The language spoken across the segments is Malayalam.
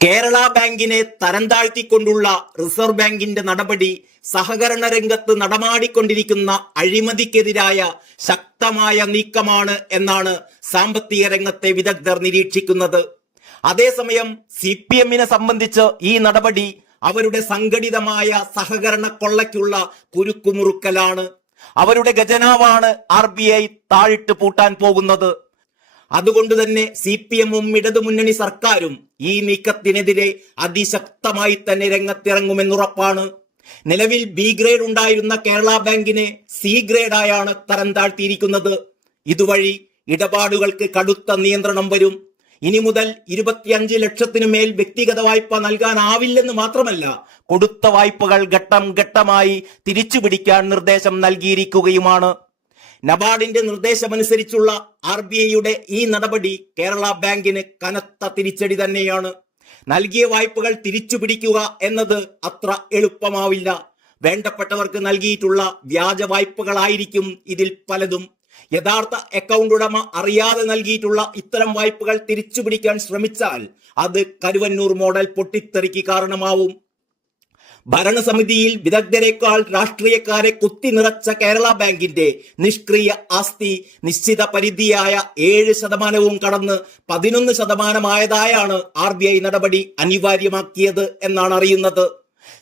കേരള ബാങ്കിനെ തരംതാഴ്ത്തിക്കൊണ്ടുള്ള റിസർവ് ബാങ്കിന്റെ നടപടി സഹകരണ രംഗത്ത് നടമാടിക്കൊണ്ടിരിക്കുന്ന അഴിമതിക്കെതിരായ ശക്തമായ നീക്കമാണ് എന്നാണ് സാമ്പത്തിക രംഗത്തെ വിദഗ്ധർ നിരീക്ഷിക്കുന്നത്. അതേസമയം CPM-നെ സംബന്ധിച്ച് ഈ നടപടി അവരുടെ സംഘടിതമായ സഹകരണ കൊള്ളയ്ക്കുള്ള കുരുക്കുമുറുക്കലാണ്. അവരുടെ ഖജനാവാണ് RBI താഴിട്ട് പൂട്ടാൻ പോകുന്നത്. അതുകൊണ്ട് തന്നെ CPM-ഉം ഇടതുമുന്നണി സർക്കാരും ഈ നീക്കത്തിനെതിരെ അതിശക്തമായി തന്നെ രംഗത്തിറങ്ങുമെന്നുറപ്പാണ്. നിലവിൽ B ഗ്രേഡ് ഉണ്ടായിരുന്ന കേരള ബാങ്കിനെ C ഗ്രേഡായാണ് തരം താഴ്ത്തിയിരിക്കുന്നത്. ഇതുവഴി ഇടപാടുകൾക്ക് കടുത്ത നിയന്ത്രണം വരും. ഇനി മുതൽ 25 ലക്ഷത്തിനു മേൽ വ്യക്തിഗത വായ്പ നൽകാനാവില്ലെന്ന് മാത്രമല്ല, കൊടുത്ത വായ്പകൾ ഘട്ടം ഘട്ടമായി തിരിച്ചുപിടിക്കാൻ നിർദ്ദേശം നൽകിയിരിക്കുകയുമാണ്. നബാർഡിന്റെ നിർദ്ദേശമനുസരിച്ചുള്ള RBIയുടെ ഈ നടപടി കേരള ബാങ്കിന് കനത്ത തിരിച്ചടി തന്നെയാണ്. നൽകിയ വായ്പകൾ തിരിച്ചു പിടിക്കുക എന്നത് അത്ര എളുപ്പമാവില്ല. വേണ്ടപ്പെട്ടവർക്ക് നൽകിയിട്ടുള്ള വ്യാജ വായ്പകളായിരിക്കും ഇതിൽ പലതും. യഥാർത്ഥ അക്കൗണ്ട് ഉടമ അറിയാതെ നൽകിയിട്ടുള്ള ഇത്തരം വായ്പകൾ തിരിച്ചു പിടിക്കാൻ ശ്രമിച്ചാൽ അത് കരുവന്നൂർ മോഡൽ പൊട്ടിത്തെറിക്ക് കാരണമാവും. ഭരണസമിതിയിൽ വിദഗ്ധരെക്കാൾ രാഷ്ട്രീയക്കാരെ കുത്തി നിറച്ച കേരള ബാങ്കിന്റെ നിഷ്ക്രിയ ആസ്തി നിശ്ചിത പരിധിയായ 7% കടന്ന് 11%ആയതായാണ് RBI നടപടി അനിവാര്യമാക്കിയത് എന്നാണ് അറിയുന്നത്.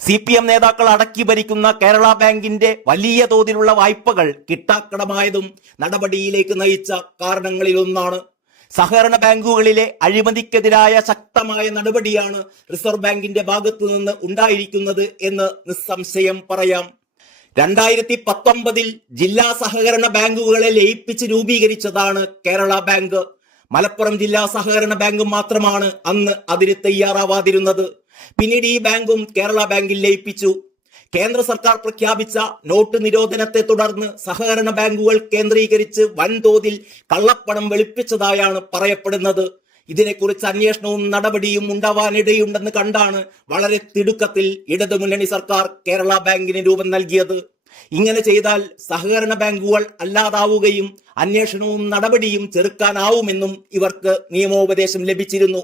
CPM നേതാക്കൾ അടക്കി ഭരിക്കുന്ന കേരള ബാങ്കിന്റെ വലിയ തോതിലുള്ള വായ്പകൾ കിട്ടാക്കടമായതും നടപടിയിലേക്ക് നയിച്ച കാരണങ്ങളിലൊന്നാണ്. സഹകരണ ബാങ്കുകളിലെ അഴിമതിക്കെതിരായ ശക്തമായ നടപടിയാണ് റിസർവ് ബാങ്കിന്റെ ഭാഗത്തു നിന്ന് ഉണ്ടായിരിക്കുന്നത് എന്ന് നിസ്സംശയം പറയാം. 2019 ജില്ലാ സഹകരണ ബാങ്കുകളെ ലയിപ്പിച്ച് രൂപീകരിച്ചതാണ് കേരള ബാങ്ക്. മലപ്പുറം ജില്ലാ സഹകരണ ബാങ്കും മാത്രമാണ് അന്ന് അതിന് തയ്യാറാവാതിരുന്നത്. പിന്നീട് ഈ ബാങ്കും കേരള ബാങ്കിൽ ലയിപ്പിച്ചു. കേന്ദ്ര സർക്കാർ പ്രഖ്യാപിച്ച നോട്ട് നിരോധനത്തെ തുടർന്ന് സഹകരണ ബാങ്കുകൾ കേന്ദ്രീകരിച്ച് വൻതോതിൽ കള്ളപ്പണം വെളുപ്പിച്ചതായാണ് പറയപ്പെടുന്നത്. ഇതിനെക്കുറിച്ച് അന്വേഷണവും നടപടിയും ഉണ്ടാവാനിടയുണ്ടെന്ന് കണ്ടാണ് വളരെ തിടുക്കത്തിൽ ഇടതുമുന്നണി സർക്കാർ കേരള ബാങ്കിന് രൂപം നൽകിയത്. ഇങ്ങനെ ചെയ്താൽ സഹകരണ ബാങ്കുകൾ അല്ലാതാവുകയും അന്വേഷണവും നടപടിയും ചെറുക്കാനാവുമെന്നും ഇവർക്ക് നിയമോപദേശം ലഭിച്ചിരുന്നു.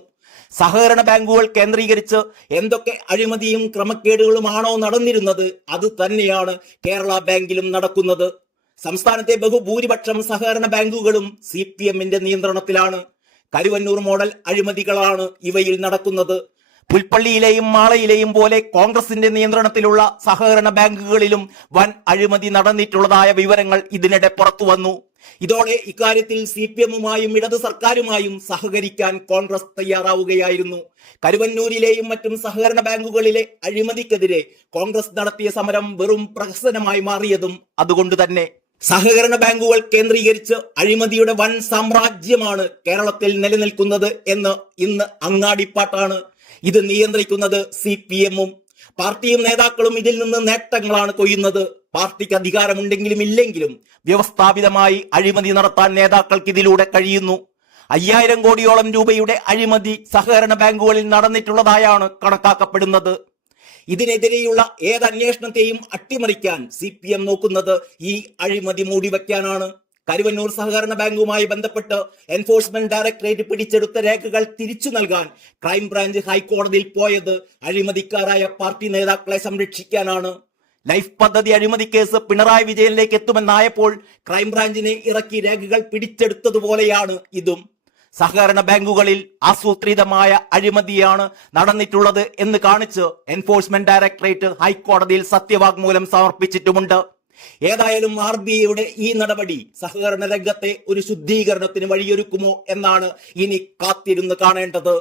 സഹകരണ ബാങ്കുകൾ കേന്ദ്രീകരിച്ച് എന്തൊക്കെ അഴിമതിയും ക്രമക്കേടുകളുമാണോ നടന്നിരുന്നത് അത് തന്നെയാണ് കേരള ബാങ്കിലും നടക്കുന്നത്. സംസ്ഥാനത്തെ ബഹുഭൂരിപക്ഷം സഹകരണ ബാങ്കുകളും CPM-ന്റെ നിയന്ത്രണത്തിലാണ്. കരുവന്നൂർ മോഡൽ അഴിമതികളാണ് ഇവയിൽ നടക്കുന്നത്. പുൽപ്പള്ളിയിലെയും മാളയിലെയും പോലെ കോൺഗ്രസിന്റെ നിയന്ത്രണത്തിലുള്ള സഹകരണ ബാങ്കുകളിലും വൻ അഴിമതി നടന്നിട്ടുള്ളതായ വിവരങ്ങൾ ഇതിനിടെ പുറത്തു വന്നു. ഇതോടെ ഇക്കാര്യത്തിൽ CPM-ഉമായും ഇടതു സർക്കാരുമായും സഹകരിക്കാൻ കോൺഗ്രസ് തയ്യാറാവുകയായിരുന്നു. കരുവന്നൂരിലെയും മറ്റും സഹകരണ ബാങ്കുകളിലെ അഴിമതിക്കെതിരെ കോൺഗ്രസ് നടത്തിയ സമരം വെറും പ്രഹസനമായി മാറിയതും അതുകൊണ്ട് തന്നെ. സഹകരണ ബാങ്കുകൾ കേന്ദ്രീകരിച്ച് അഴിമതിയുടെ വൻ സാമ്രാജ്യമാണ് കേരളത്തിൽ നിലനിൽക്കുന്നത് എന്ന് ഇന്ന് അങ്ങാടിപ്പാട്ടാണ്. ഇത് നിയന്ത്രിക്കുന്നത് CPM-ഉം പാർട്ടിയും നേതാക്കളും ഇതിൽ നിന്ന് നേട്ടങ്ങളാണ് കൊയ്യുന്നത്. പാർട്ടിക്ക് അധികാരമുണ്ടെങ്കിലും ഇല്ലെങ്കിലും വ്യവസ്ഥാപിതമായി അഴിമതി നടത്താൻ നേതാക്കൾക്ക് ഇതിലൂടെ കഴിയുന്നു. 5000 കോടിയോളം രൂപയുടെ അഴിമതി സഹകരണ ബാങ്കുകളിൽ നടന്നിട്ടുള്ളതായാണ് കണക്കാക്കപ്പെടുന്നത്. ഇതിനെതിരെയുള്ള ഏത് അന്വേഷണത്തെയും അട്ടിമറിക്കാൻ CPM നോക്കുന്നത് ഈ അഴിമതി മൂടിവെക്കാനാണ്. കരുവന്നൂർ സഹകരണ ബാങ്കുമായി ബന്ധപ്പെട്ട് എൻഫോഴ്സ്മെന്റ് ഡയറക്ടറേറ്റ് പിടിച്ചെടുത്ത രേഖകൾ തിരിച്ചു നൽകാൻ ക്രൈംബ്രാഞ്ച് ഹൈക്കോടതിയിൽ പോയത് അഴിമതിക്കാരായ പാർട്ടി നേതാക്കളെ സംരക്ഷിക്കാനാണ്. ലൈഫ് പദ്ധതി അഴിമതി കേസ് പിണറായി വിജയനിലേക്ക് എത്തുമെന്നായപ്പോൾ ക്രൈംബ്രാഞ്ചിനെ ഇറക്കി രേഖകൾ പിടിച്ചെടുത്തതുപോലെയാണ് ഇതും. സഹകരണ ബാങ്കുകളിൽ ആസൂത്രിതമായ അഴിമതിയാണ് നടന്നിട്ടുള്ളത് എന്ന് കാണിച്ച് എൻഫോഴ്സ്മെന്റ് ഡയറക്ടറേറ്റ് ഹൈക്കോടതിയിൽ സത്യവാങ്മൂലം സമർപ്പിച്ചിട്ടുമുണ്ട്. ഏതായാലും RBIയുടെ ഈ നടപടി സഹകരണ രംഗത്തെ ഒരു ശുദ്ധീകരണത്തിന് വഴിയൊരുക്കുമോ എന്നാണ് ഇനി കാത്തിരുന്ന് കാണേണ്ടത്.